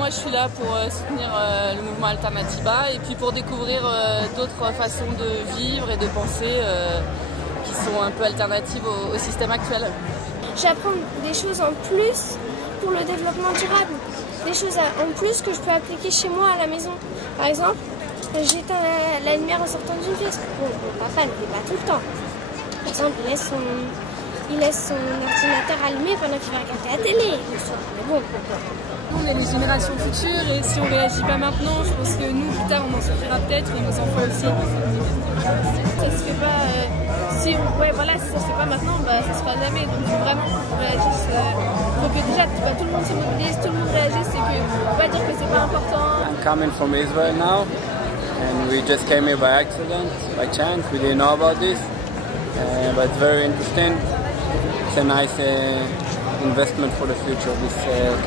Moi je suis là pour soutenir le mouvement Alternatiba et puis pour découvrir d'autres façons de vivre et de penser qui sont un peu alternatives au système actuel. J'apprends des choses en plus pour le développement durable, des choses en plus que je peux appliquer chez moi à la maison. Par exemple, j'éteins la lumière en sortant d'une pièce. Bon, mon papa ne le fait pas tout le temps. Par exemple, il laisse son ordinateur allumé pendant qu'il va regarder la télé. Mais bon, on est les générations futures et si on ne réagit pas maintenant, je pense que nous, plus tard, on en souffrira peut-être et nos enfants aussi. Ça se fait pas. Si ça se fait pas maintenant, ça se fera jamais. Donc il faut vraiment qu'on réagisse. Il faut que déjà tout le monde se mobilise, tout le monde réagisse et que faut pas dire que c'est pas important. I'm coming from Israel now, and we just came here by accident, by chance. We didn't know about this, but it's very interesting. It's a nice investment for the future, this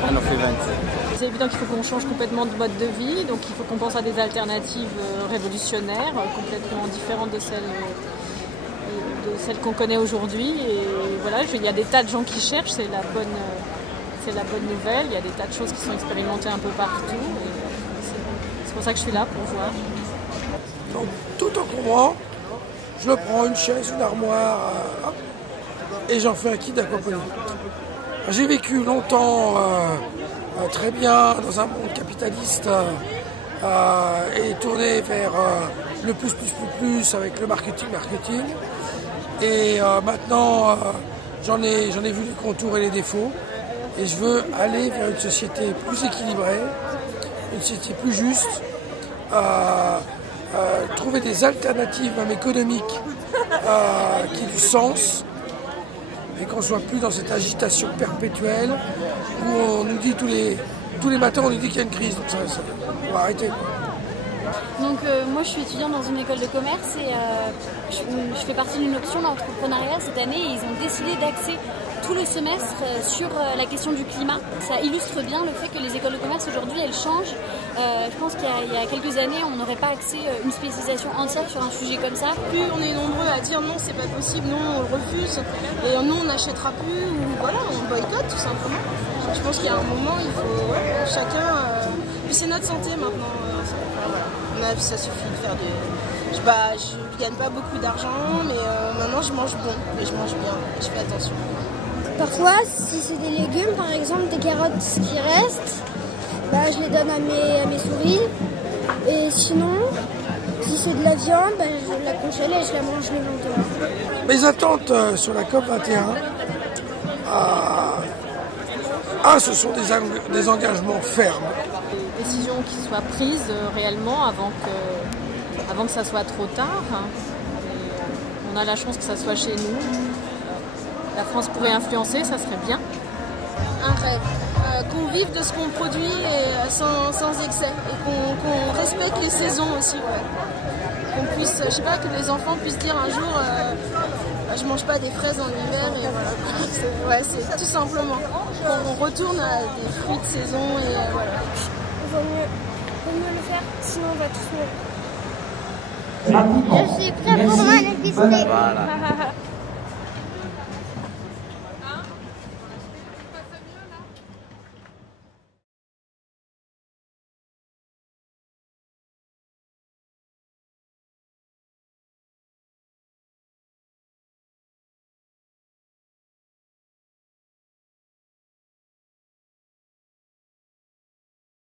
kind of events. C'est évident qu'il faut qu'on change complètement de mode de vie, donc il faut qu'on pense à des alternatives révolutionnaires, complètement différentes de celles qu'on connaît aujourd'hui. Et voilà, il y a des tas de gens qui cherchent, c'est la bonne nouvelle. Il y a des tas de choses qui sont expérimentées un peu partout. C'est pour ça que je suis là, pour voir. Donc tout encombrant, je le prends, une chaise, une armoire, et j'en fais un kit d'aquaponie. J'ai vécu longtemps très bien dans un monde capitaliste et tourné vers le plus avec le marketing. Et maintenant, j'en ai vu les contours et les défauts. Et je veux aller vers une société plus équilibrée, une société plus juste, trouver des alternatives même économiques qui aient du sens. Et qu'on ne soit plus dans cette agitation perpétuelle où on nous dit tous les matins on nous dit qu'il y a une crise. Donc ça on va arrêter. Donc moi je suis étudiante dans une école de commerce et je fais partie d'une option d'entrepreneuriat cette année et ils ont décidé d'axer tout le semestre sur la question du climat. Ça illustre bien le fait que les écoles de commerce aujourd'hui elles changent. Je pense qu'il y a quelques années on n'aurait pas axé une spécialisation entière sur un sujet comme ça. Plus on est nombreux à dire non c'est pas possible, non on le refuse et non on n'achètera plus ou voilà on boycotte tout simplement. Je pense qu'il y a un moment il faut chacun... Puis c'est notre santé maintenant. Voilà. Ça suffit de faire je gagne pas beaucoup d'argent mais maintenant je mange bon et je mange bien et je fais attention. Parfois, si c'est des légumes, par exemple des carottes qui restent, je les donne à mes souris. Et sinon, si c'est de la viande, je la congèle et je la mange le lendemain. Mes attentes sur la COP21, ce sont des engagements fermes. Des décisions qui soient prises réellement avant que ça soit trop tard. Et on a la chance que ça soit chez nous. La France pourrait influencer, ça serait bien. Un rêve, qu'on vive de ce qu'on produit et sans excès et qu'on respecte les saisons aussi. Ouais. Qu'on puisse, je sais pas, que les enfants puissent dire un jour je mange pas des fraises en hiver et voilà. C'est tout simplement qu'on retourne à des fruits de saison et voilà. Vaut mieux le faire, sinon on va tous mourir. Je suis prête pour manifester. Voilà.